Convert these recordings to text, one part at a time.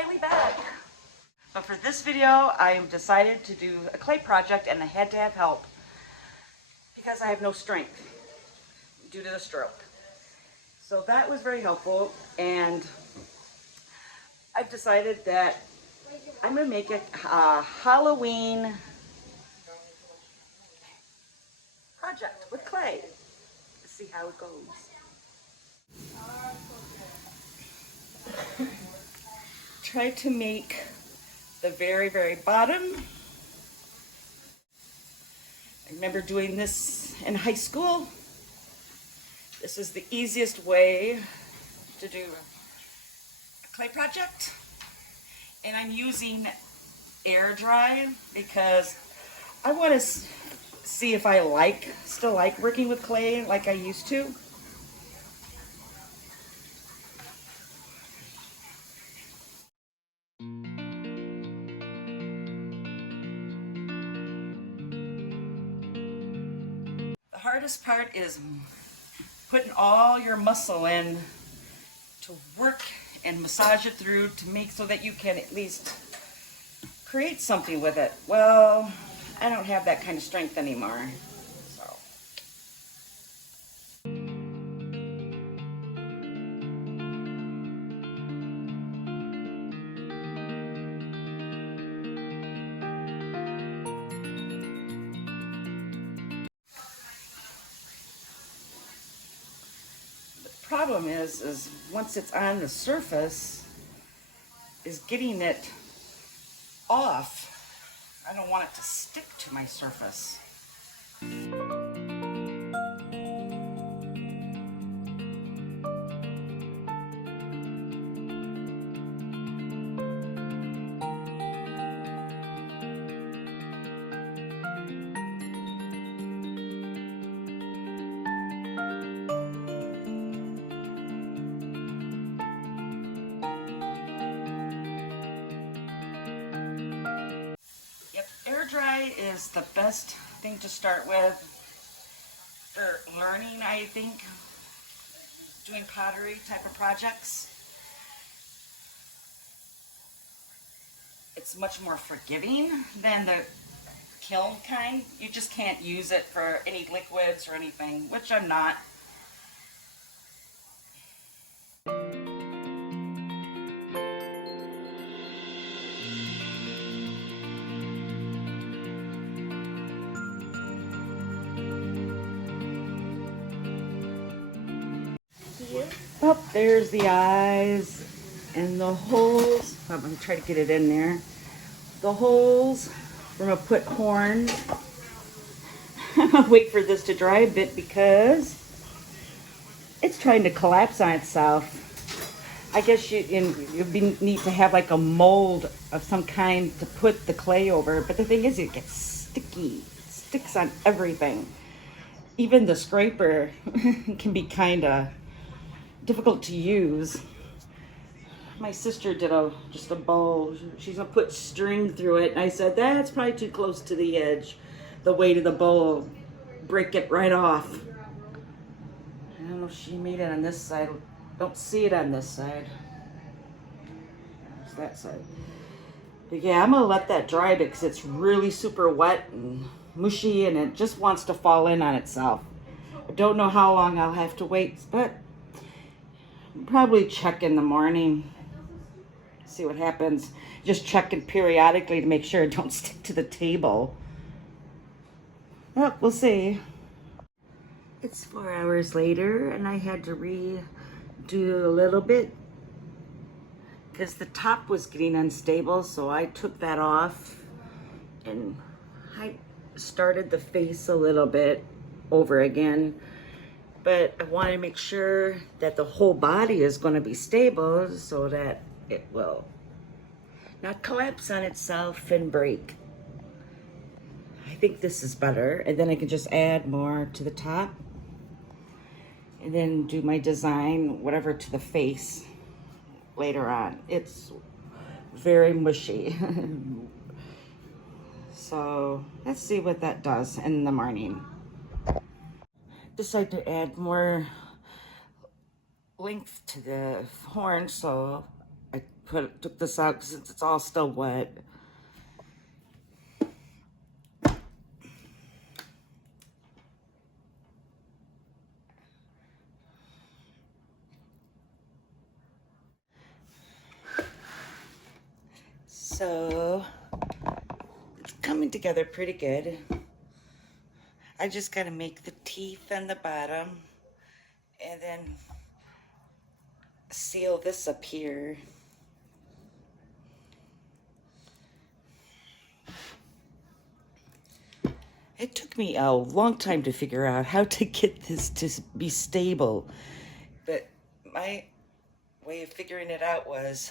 finally back. But for this video, I am decided to do a clay project and I had to have help because I have no strength due to the stroke. So that was very helpful, and I've decided that I'm going to make a Halloween project with clay. Let's see how it goes. Try to make the very, very bottom. I remember doing this in high school. This is the easiest way to do a clay project. And I'm using air dry because I want to see if I still like working with clay like I used to. The hardest part is putting all your muscle in to work and massage it through to make so that you can at least create something with it. Well, I don't have that kind of strength anymore. So. The problem is once it's on the surface, is getting it off. I don't want it to stick to my surface. Air dry is the best thing to start with for learning, I think, doing pottery type of projects. It's much more forgiving than the kiln kind. You just can't use it for any liquids or anything, which I'm not. Oh, there's the eyes and the holes. I'm going to try to get it in there. The holes. We're going to put horns. Wait for this to dry a bit because it's trying to collapse on itself. I guess you'd be neat to have like a mold of some kind to put the clay over. But the thing is, it gets sticky. It sticks on everything. Even the scraper can be kind of difficult to use. My sister did just a bowl. She's gonna put string through it. And I said, that's probably too close to the edge. The weight of the bowl, break it right off. I don't know if she made it on this side. Don't see it on this side. There's that side. But yeah, I'm gonna let that dry because it's really super wet and mushy and it just wants to fall in on itself. I don't know how long I'll have to wait, but probably check in the morning, see what happens. Just check it periodically to make sure it don't stick to the table. Well, we'll see. It's 4 hours later and I had to redo a little bit because the top was getting unstable, so I took that off and I started the face a little bit over again. But I want to make sure that the whole body is going to be stable so that it will not collapse on itself and break. I think this is better. And then I can just add more to the top. And then do my design, whatever, to the face later on. It's very mushy. So let's see what that does in the morning. Decided to add more length to the horn, so I took this out since it's all still wet. So it's coming together pretty good. I just gotta make the teeth on the bottom and then seal this up here. It took me a long time to figure out how to get this to be stable, but my way of figuring it out was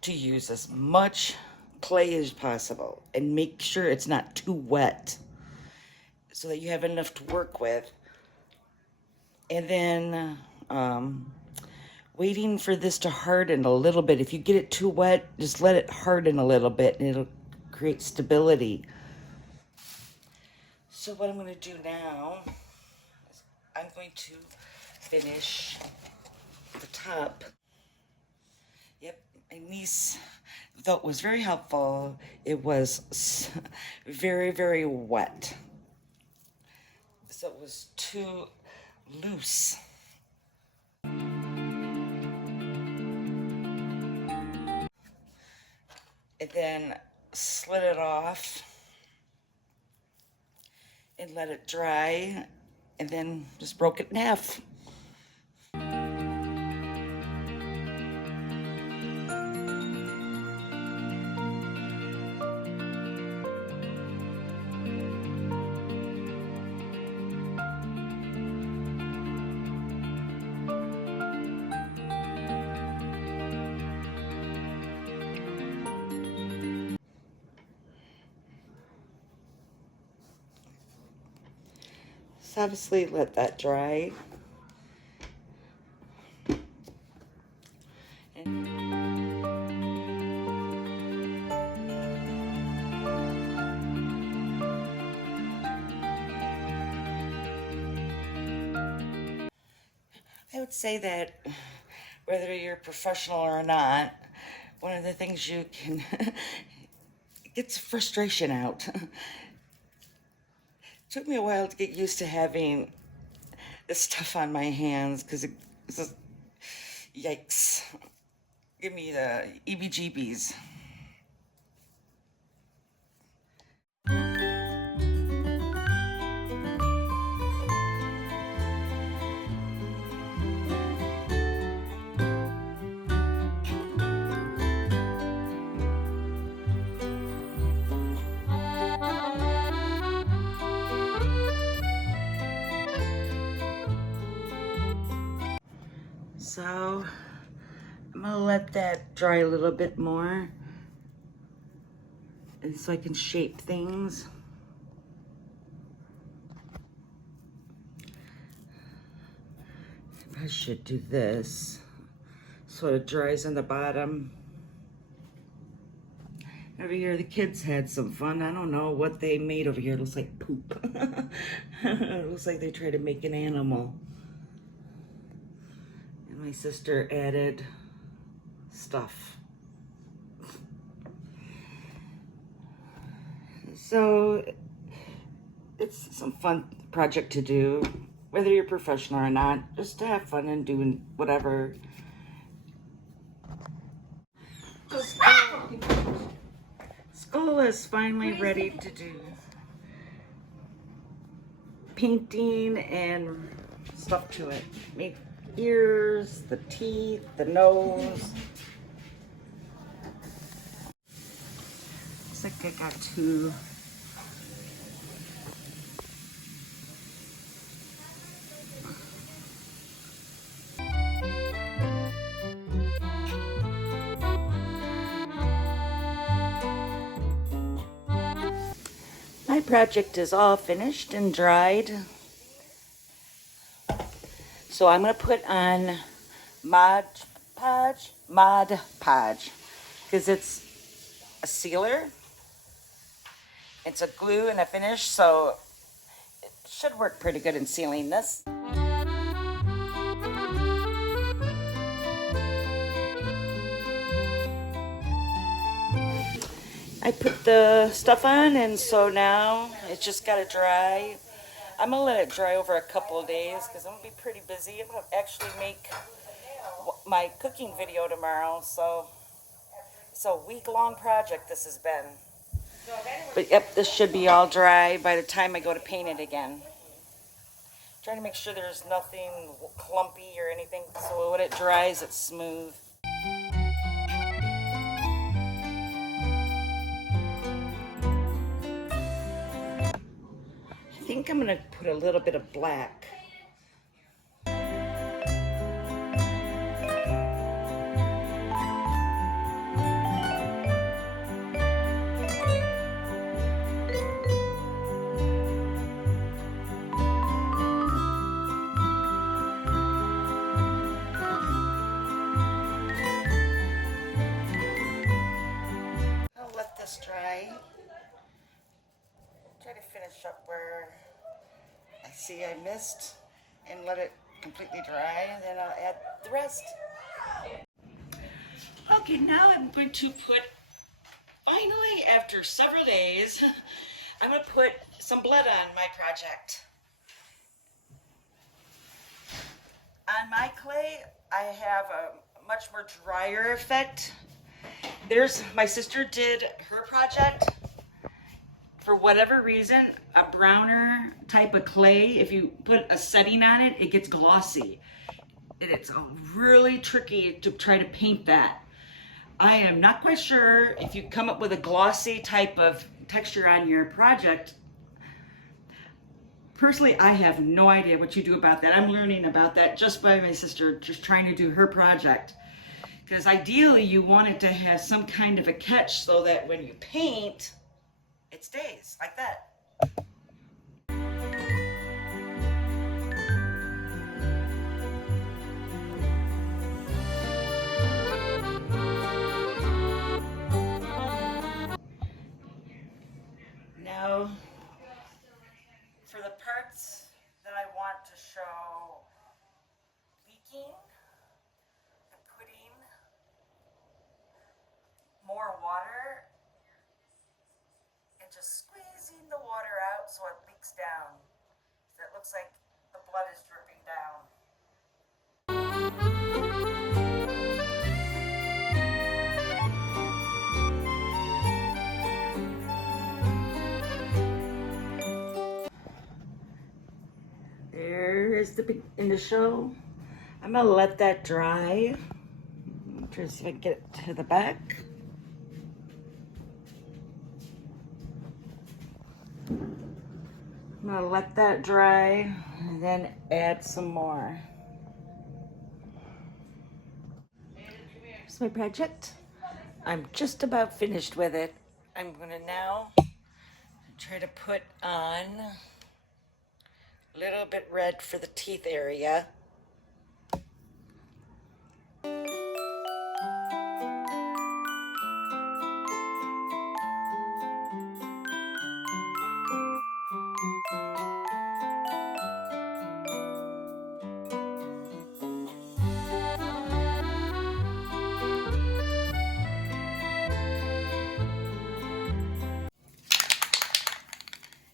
to use as much clay as possible and make sure it's not too wet so that you have enough to work with. And then waiting for this to harden a little bit. If you get it too wet, just let it harden a little bit and it'll create stability. So what I'm going to do now is I'm going to finish the top. Yep, my niece, though it was very helpful, it was very, very wet. So it was too loose. And then slid it off and let it dry, and then just broke it in half. So obviously let that dry. I would say that whether you're professional or not, one of the things you can get frustration out. It took me a while to get used to having this stuff on my hands because it's just, yikes. Give me the EBGBs. So I'm gonna let that dry a little bit more, and so I can shape things. I should do this so it dries on the bottom. Over here, the kids had some fun. I don't know what they made over here. It looks like poop. It looks like they tried to make an animal. And my sister added stuff. So it's some fun project to do, whether you're professional or not, just to have fun and doing whatever. School is finally ready to do painting and stuff to it. Make ears, the teeth, the nose. Looks like I got two. My project is all finished and dried. So I'm going to put on Mod Podge, because it's a sealer. It's a glue and a finish, so it should work pretty good in sealing this. I put the stuff on, and so now it's just got to dry. I'm going to let it dry over a couple of days because I'm going to be pretty busy. I'm going to actually make my cooking video tomorrow, so it's a week-long project this has been. But yep, this should be all dry by the time I go to paint it again. Trying to make sure there's nothing clumpy or anything, so when it dries, it's smooth. I think I'm going to put a little bit of black. I'll let this dry. Try to finish up where I see I missed and let it completely dry, and then I'll add the rest. Okay, now I'm going to put, finally after several days, I'm going to put some blood on my project. On my clay, I have a much more drier effect. My sister did her project. For whatever reason, a browner type of clay, if you put a setting on it, it gets glossy. And it's really tricky to try to paint that. I am not quite sure if you come up with a glossy type of texture on your project. Personally, I have no idea what you do about that. I'm learning about that just by my sister, just trying to do her project. Because ideally, you want it to have some kind of a catch so that when you paint, it stays like that. Now, for the parts that I want to show leaking, I'm putting more water and just squeezing the water out so it leaks down. So it looks like the blood is dripping down. There's the big in the show. I'm gonna let that dry. Try to see if I can get it to the back. I'm gonna let that dry and then add some more. Here's my project. I'm just about finished with it. I'm gonna now try to put on a little bit red for the teeth area.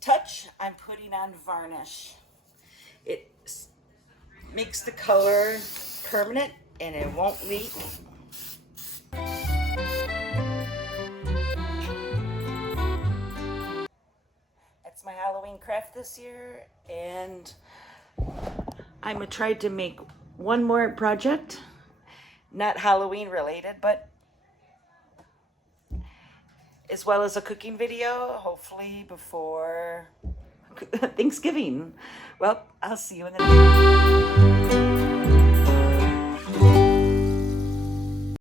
Touch, I'm putting on varnish. It makes the color permanent and it won't leak. That's my Halloween craft this year, and I'm gonna try to make one more project, not Halloween related, but as well as a cooking video, hopefully before Thanksgiving. Well, I'll see you in the next